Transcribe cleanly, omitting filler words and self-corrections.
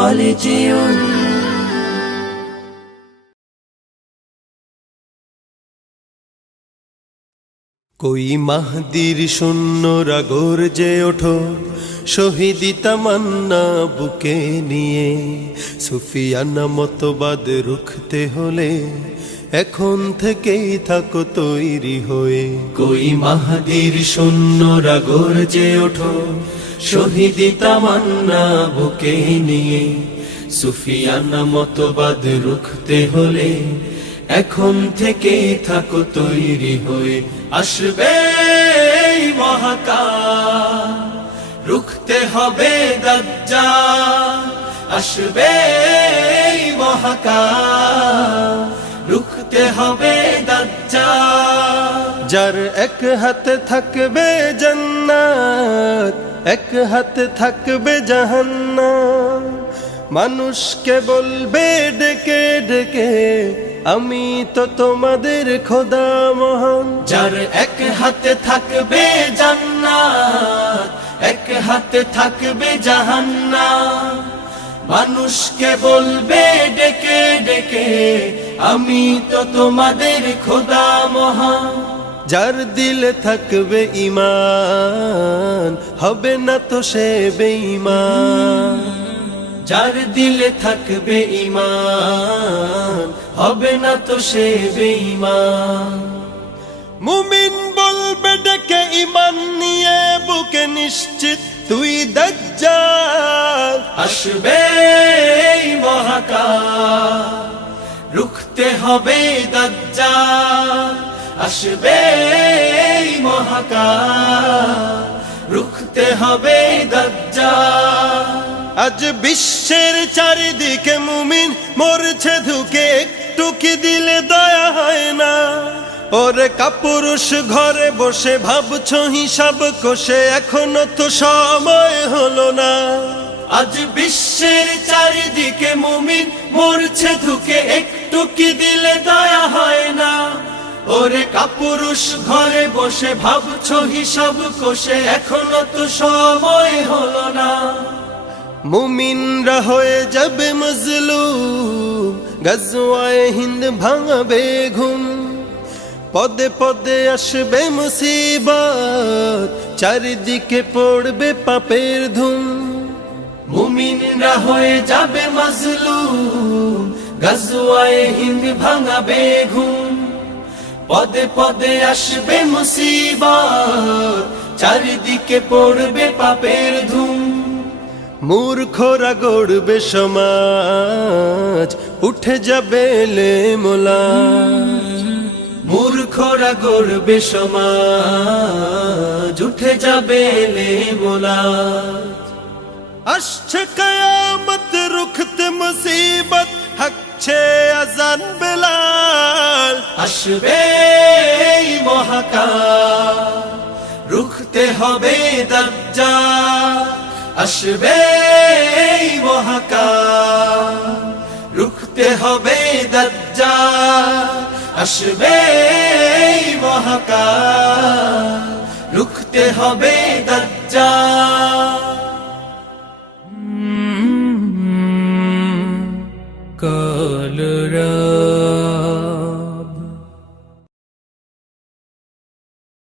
خالدون कोई মাহদির শূন্যরা গর্জে ওঠো শহীদি তামান্না বুকে নিয়ে সুফিয়ানা মতবাদ রুখতে হলে এখন থেকেই থাকো তৈরি হয়ে कोई মাহদির শূন্যরা গর্জে ওঠো শহীদি তামান্না বুকে নিয়ে সুফিয়ানা মতবাদ রুখতে হলে এখন থেকে থাকো তৈরি হয়ে আসবে এই মহাকাল রুখতে হবে দাজ্জাল আসবে এই মহাকাল রুখতে হবে দাজ্জাল যার এক হাতে থাকবে জান্নাত এক হাতে থাকবে জাহান্নাম মানুষকে বলবে ডেকে ডেকে আমি তো তোমাদের খোদা মহান যার এক হাতে থাকবে জান্নাত এক হাতে থাকবে জাহান্নাম মানুষকে বলবে ডেকে ডেকে আমি তো তোমাদের খোদা মহান যার দিলে থাকবে ঈমান হবে না তো সে বেঈমান যার দিলে থাকবে ঈমান হবে না তো সে বেঈমান মুমিন বলবে ডেকে ঈমান নিয়ে বুকে নিশ্চিত তুই দাজ্জাল আসবে এই মহাকাল রুখতে হবে দাজ্জাল আসবে এই মহাকাল রুখতে হবে দাজ্জাল আজ বিশ্বের চারিদিকে মুমিন মরছে ধুকে একটু কি দিলে দয়া হয় না ওরে কাপুরুষ ঘরে বসে ভাবছো হিসাব কষে এখনো তো সময় হলো না আজ বিশ্বের চারিদিকে মুমিন মরছে ধুকে একটু কি দিলে দয়া হয় না ওরে কাপুরুষ ঘরে বসে ভাবছো হিসাব কষে এখনো তো সময় হলো না মুমিনরা হয়ে যাবে মজলুম গজওয়ায়ে হিন্দ ভাঙাবে ঘুম পদে পদে আসবে মুসিবত চারিদিকে পড়বে পাপের ধুম মুমিনরা হয়ে যাবে মজলুম গজওয়ায়ে হিন্দ ভাঙাবে ঘুম পদে পদে আসবে মুসিবত চারিদিকে পড়বে পাপের ধুম মূর্খরা গড়বে সমাজ উঠে যাবে লেমোলা মূর্খরা গড়বে সমাজ উঠে যাবে লেমোলা আসছে কিয়ামত রুখতে মুসিবত হাকছে আজান বেলাল আসবে এই মহাকাল রুখতে হবে দাজ্জাল আসবে এই মহাকাল রুখতে হবে দাজ্জাল আসবে এই মহাকাল রুখতে হবে দাজ্জাল